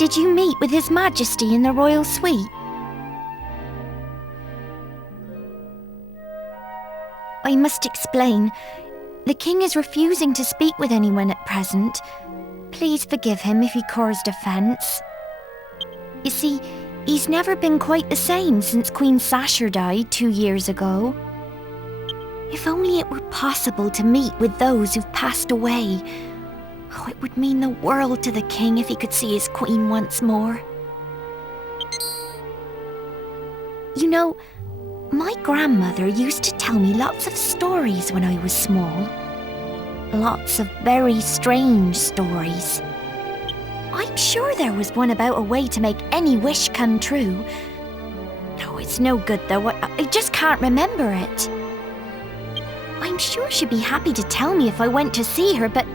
Did you meet with His Majesty in the royal suite? I must explain. The king is refusing to speak with anyone at present. Please forgive him if he caused offence. You see, he's never been quite the same since Queen Sasha died 2 years ago. If only it were possible to meet with those who've passed away. Oh, it would mean the world to the king if he could see his queen once more. You know, my grandmother used to tell me lots of stories when I was small. Lots of very strange stories. I'm sure there was one about a way to make any wish come true. No, it's no good though. I just can't remember it. I'm sure she'd be happy to tell me if I went to see her, but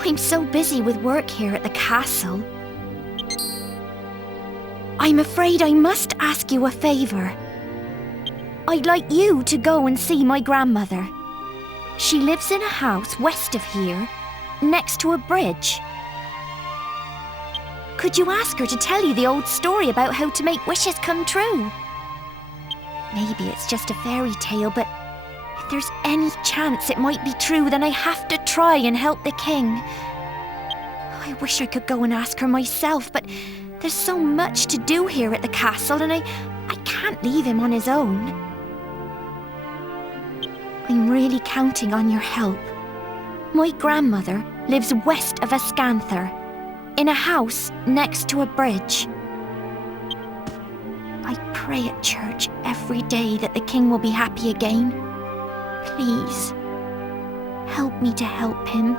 I'm so busy with work here at the castle. I'm afraid I must ask you a favour. I'd like you to go and see my grandmother. She lives in a house west of here, next to a bridge. Could you ask her to tell you the old story about how to make wishes come true? Maybe it's just a fairy tale, but if there's any chance it might be true, then I have to try and help the king. I wish I could go and ask her myself, but there's so much to do here at the castle, and I can't leave him on his own. I'm really counting on your help. My grandmother lives west of Ascanther, in a house next to a bridge. I pray at church every day that the king will be happy again. Please, help me to help him.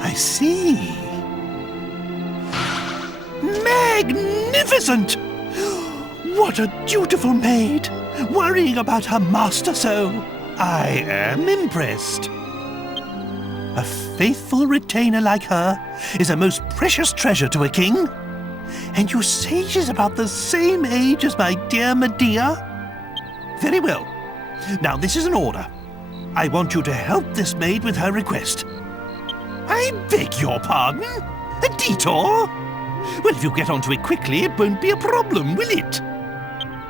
I see. Magnificent! What a dutiful maid! Worrying about her master so. I am impressed. A faithful retainer like her is a most precious treasure to a king. And you say she's about the same age as my dear Medea? Very well. Now this is an order. I want you to help this maid with her request. I beg your pardon? A detour? Well, if you get onto it quickly, it won't be a problem, will it?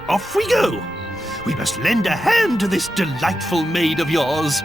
Off we go. We must lend a hand to this delightful maid of yours.